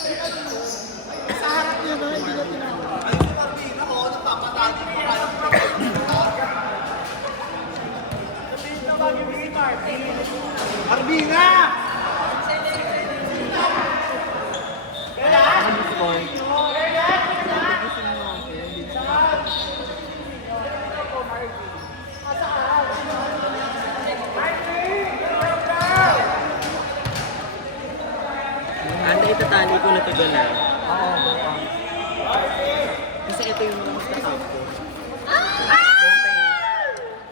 Sa harap niya na, hindi na tinawag. Ay, si Martina, oo, napapatali ko. Martina! Anda, itatali ko na tagal na. Oo. Kasi ito yung mga kakampo.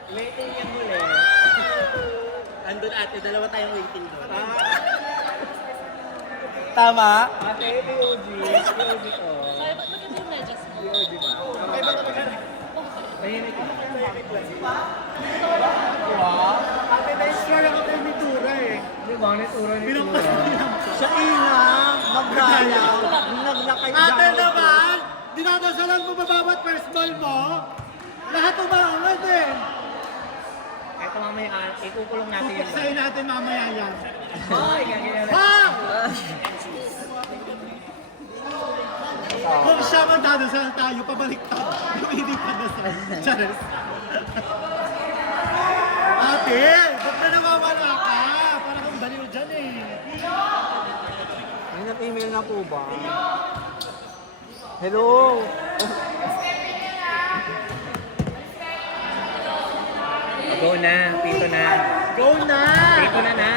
Waiting yung huli. Andun ate, dalawa tayong waiting doon. Tama? Ate, POG. POG ko. Ay, ba't ito yung medyas mo? POG ba? Tahimik lang. Ate, na-extra lang ako ni Tura eh. Di ba? Natura ni Siya inang, magdalaw, naglakay Ate naman, dinadasalan mo ba bawat first ball mo? Lahat umaangat eh. Ito mamaya, ikukulong natin yun. Pupuksayin natin mamaya yan. Hoy, ganyan na. Ha! Kung siya magdadasal tayo, pabalik tayo. Yung hindi padasal. Charis. Ate, ba't na nawawala ka? Parang kang baliw dyan eh. May nag-email na po ba? Hello? Go na, pito na. Go na! Pito na na.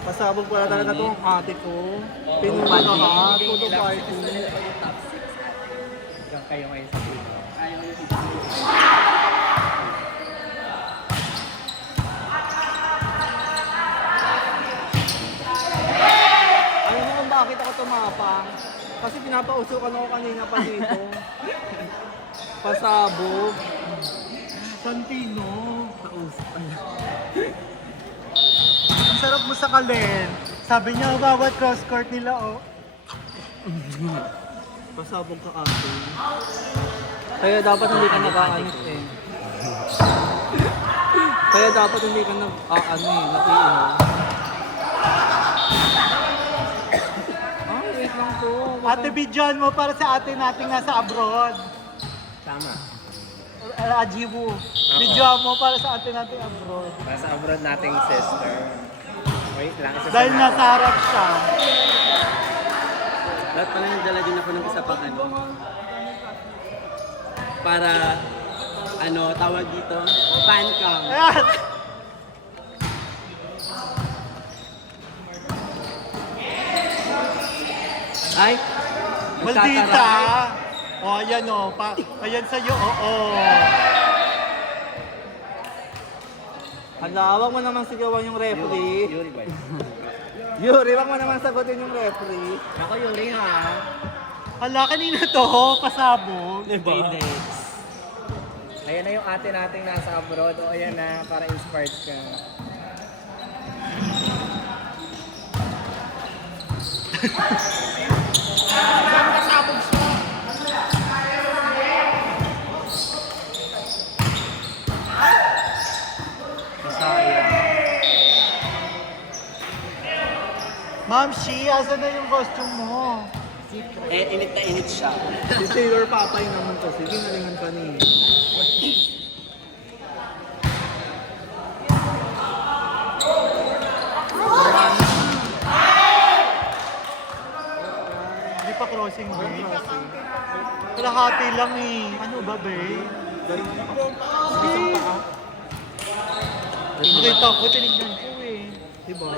Pasabog pala talaga itong ate ko. Pinuna na ha, to the party. Hanggang kayo ngayon sa pito. Alam mo kung bakit ako tumapang? Kasi pinapausukan ako kanina pa dito. Pasabog. Santino. Ang sarap mo sa kalen. Sabi niya, bawat cross court nila, oh. Pasabog ka ate. Kaya dapat hindi ka nag-aanit eh. Kaya dapat hindi ka nag-aano eh, nakiinom. Ah, wait lang po. Ate, videoan mo para sa ate nating nasa abroad. Tama. Ajibu. Videoan mo para sa ate nating abroad. Nasa abroad nating sister. Wait lang. isa Dahil sa- nasa harap siya. Dapat pala nagdala din ako ng isa pang ano. Para, ano, tawag dito, fan cam. Ayan. Ay! Maldita. nagtataray. O, ayan o. Ayan sa'yo, oo. Hala, wag mo naman sigawan yung referee. Yuri ba yun? Yuri, wag mo naman sagutin yung referee. Ako Yuri ha. Hala, kanina to, pasabog. Diba? Ayan na yung ate nating nasa abroad. O ayan na, para inspired ka. Ma'am Shi, asa na yung costume mo? Init na init siya. Si Taylor Papay naman kasi, ginalingan kanina. Hindi pa crossing, babe. Kalahati lang eh. Ano ba, babe? Isang paa. Nakita ko, tinignan ko eh. Diba?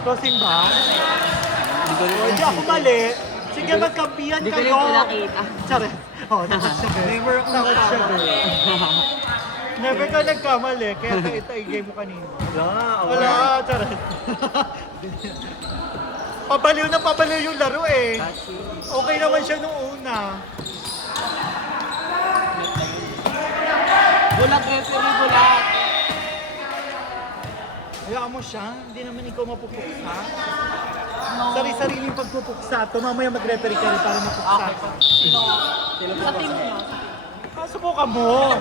Crossing ba? Hindi ako mali. Sige, magkampihan Hindi ko kayo. rin po nakita. Sorry. Oh, takot siya, babe. Never ako Takot siya, nagkamali. babe. Never ka nagkamali, kaya ito i-game mo kanina. Wala, Wala, charot. Pabaliw na pabaliw yung laro eh. Okay naman siya nung una. Bulag referee, bulag. Hayaan mo siya, hindi naman ikaw mapupuksa. Sari-sariling pagpupuksa to, mamaya mag-referee ka rin para mapuksa ka. Sa team nyo. Subukan mo.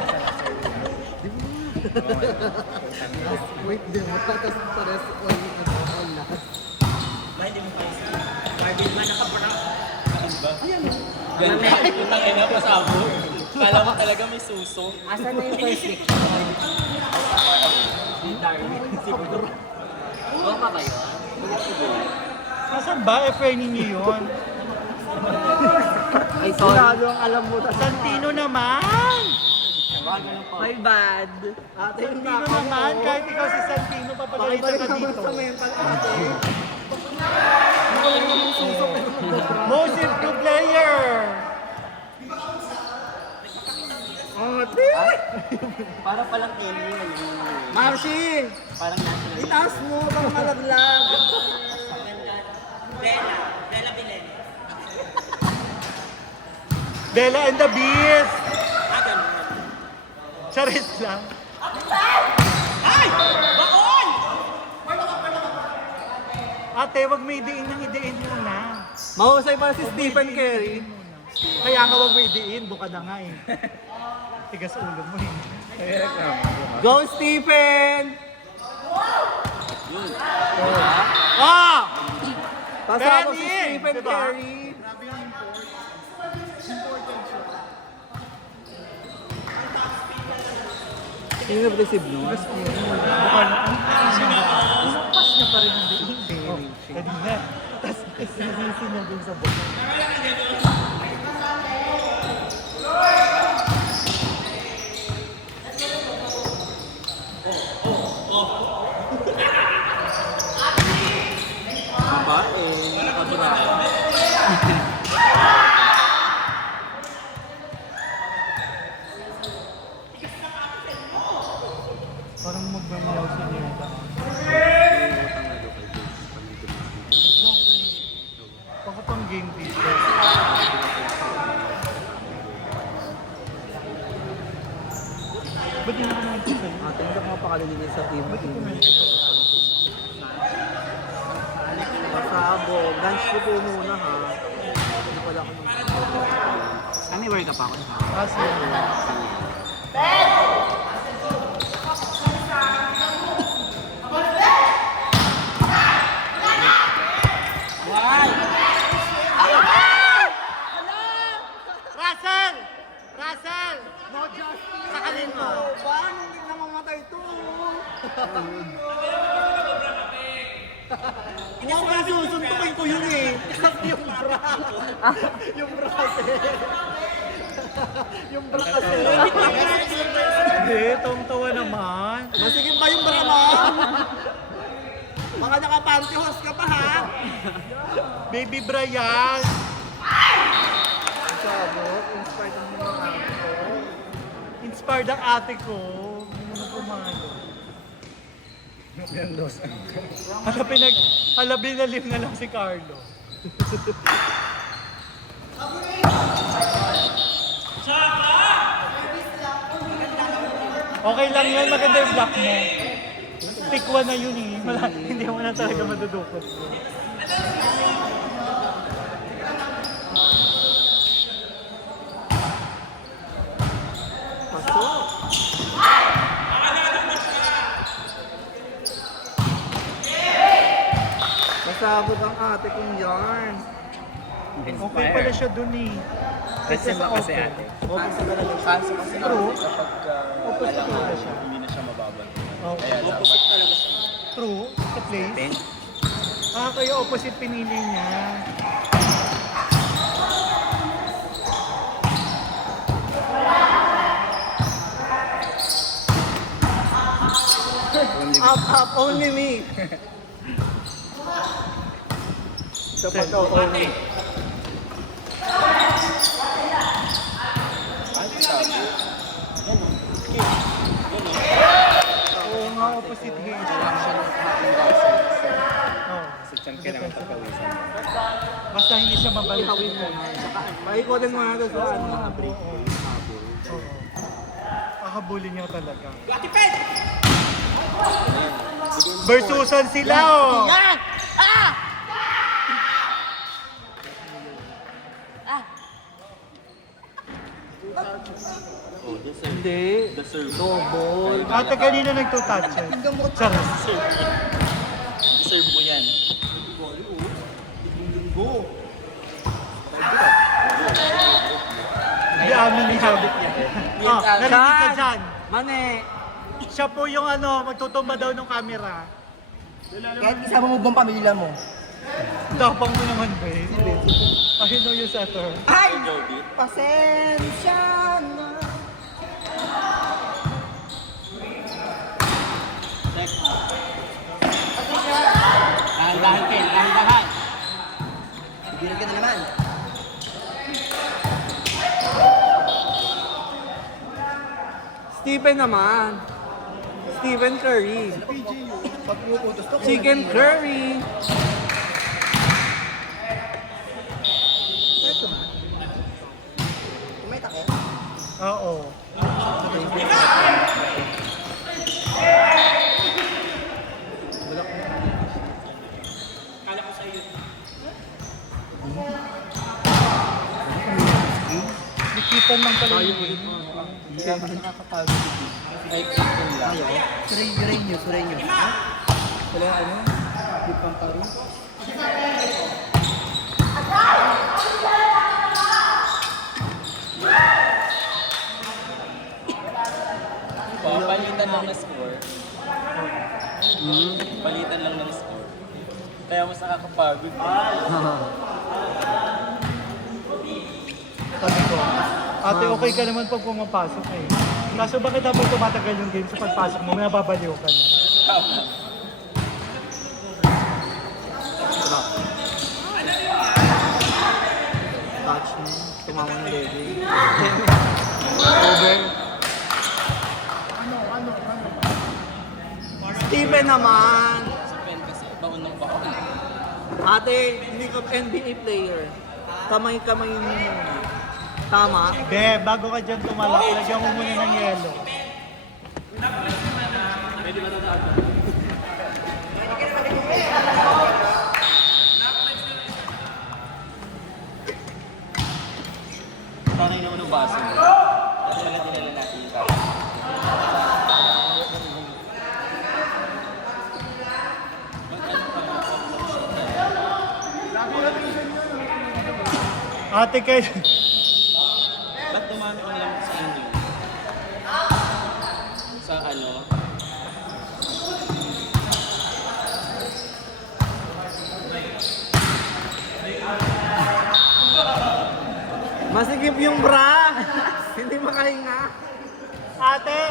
Wait, di mo. Tapos pares all last. Putang ina pa sabo. Kala mo talaga may suso. Asan na yung first pick? Buwan pa ba yun? Nasaan ba? E-training niyo yun? Ay, sorry. Sinalo ang alam mo. Santino naman! My bad. Ate, Santino naman! Kahit ikaw si Santino, papagalitan Pakibalik ka naman dito. sa mental ate. Most improved player! Ate! Para palang alien. Marcy! Parang national. Itaas mo kang malaglag. Bella and the Beast! Charis lang. Ate, wag may idiin ng idiin muna. Mahusay pa si Stephen Curry. Kaya nga wag may idiin, buka na nga eh. Tigas ulo mo eh. Go Stephen! Ah! Pasama si Benny! Stephen Diba? Curry. Sino nag-receive no? Buka na. Pas niya pa rin ang diin. Oh, kanina. Tapos sinisi niya dun sa buka. Parang magmamayaw si Neta. Baka pang game dito. Ba't hindi ko naman ito sa'yo? Ate, hindi ako mapakalilinis sa team. Pasabog. Dance ko po muna ha. Hindi pala ako nung... May work pa ako. Kasi Russell! Russell! No justice! Sakalin mo! Paano hindi na mamatay to? Mukhang susuntukin ko yun eh. Kasi yung bra. Yung bra kasi. Yung bra kasi. Hindi, tawang-tawa naman. Masigit ba yung bra mo? Baka naka-pantyhose ka pa ha? Baby Brian! Sabot, inspired ang mga ako. Inspired ang ate ko. Hindi mo pumalo. Hala, binalim na lang si Carlo. Okay lang yan, maganda yung block mo. Pick 1 na yun eh. Hindi mo na talaga madudukot. Pasok. Nasabot ang ate kong yarn. Okay pala siya dun eh. Kasi ba kasi open. ate? Open sa talaga siya. Kaso kasi True. kapag Opposite alam talaga mo, siya. hindi na siya mababal. Oh. Kaya dapat. True. Sa place. Pen? Ah, kaya opposite pinili niya. Up, only me. Sa pagka-only. Ano sabi? Oo nga, opposite gauge. Oh. Kasi dyan kailangan pagkawisan. Basta hindi siya mabalik. Itawin mo. Maikotin mo natin sa ano. Mga break. Oo. Kakabully niya talaga. Versusan sila oh! Yan! Ah! Oh, serve. Hindi. The serve. Double. Ate, kanina nagtutouch eh. Charot. Serve mo yan. Hindi amin ni Habit yan. Oh, narinig ka dyan. Mane. Siya po yung magtutumba daw ng camera. Kahit isama mo bang pamilya mo? Tapang mo naman, babe. I know you, Setter. Ay! Jody. Pasensya na. Check. Dahan-dahan, Ken. Dahan-dahan. Bibigyan ka na naman. Stephen naman. Stephen Curry. Pag pinuputos to, Chicken curry. may takip. Oo. Nikitan lang pala yung Hindi ka ba nakakapagod? Ay, chicken lang. Suray nyo. Wala ano? Di pang paro. Palitan lang ng score. Palitan lang ng score. Kaya mas nakakapagod. sabi ko. Ate, okay ka naman pag pumapasok eh. Kaso bakit habang tumatagal yung game sa pagpasok mo, nababaliw ka na. Tama. Touch me. Tumama ng baby. Over. Stephen naman. Si Pen kasi baon ng baon. Ate, hindi ka NBA player. Kamay-kamay mo muna. Tama? Be, bago ka dyan tumalak, lagyan mo muna ng yelo. Tanay naman ng baso. Kasi wala dinala natin yung baso. Ate, kayo. Ba't dumami ang lamok sa inyo? Sa ano? Masikip yung bra. Hindi makahinga. Ate!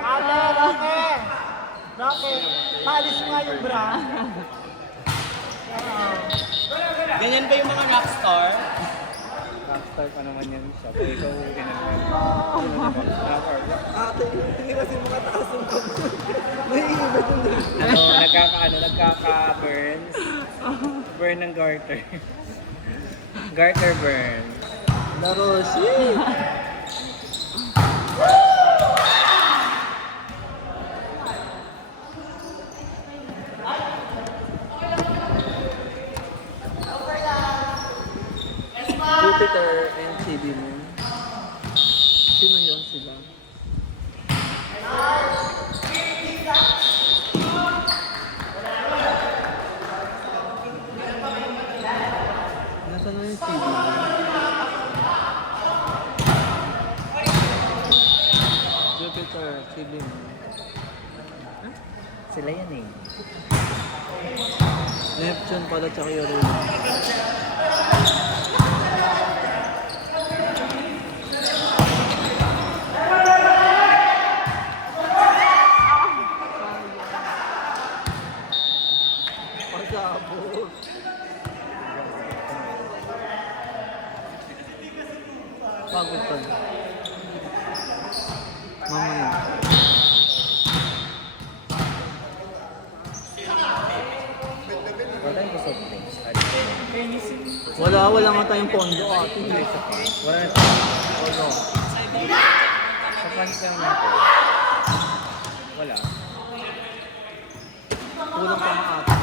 Ate, Roque! Roque, palis nga yung bra. Ganyan ba yung mga rockstar? Rockstar pa naman yan siya. Pero ikaw, Ate, hindi kasi makataas yung kamay. May iba yung Nagkaka-burns. Burn ng garter. Garter burn. laro. Shit! Jupiter and CB Moon. Sino yun sila? Nasaan na yung CB Moon? Jupiter, CB Moon. Sila yan eh. Neptune pala tsaka Uranus. Pagkabot. Pagod pa. Mamaya. Wala yung soft drinks. Wala nga tayong pondo ate. Wala na tayo. Ano? Sa fans lang natin. Wala. Kulang pa nga ate.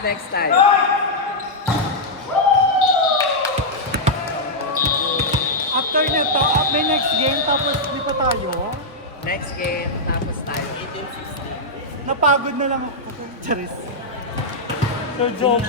next time. After nito, may next game tapos di pa tayo. Next game, tapos tayo. Napagod na lang ako. Charis. So, joke.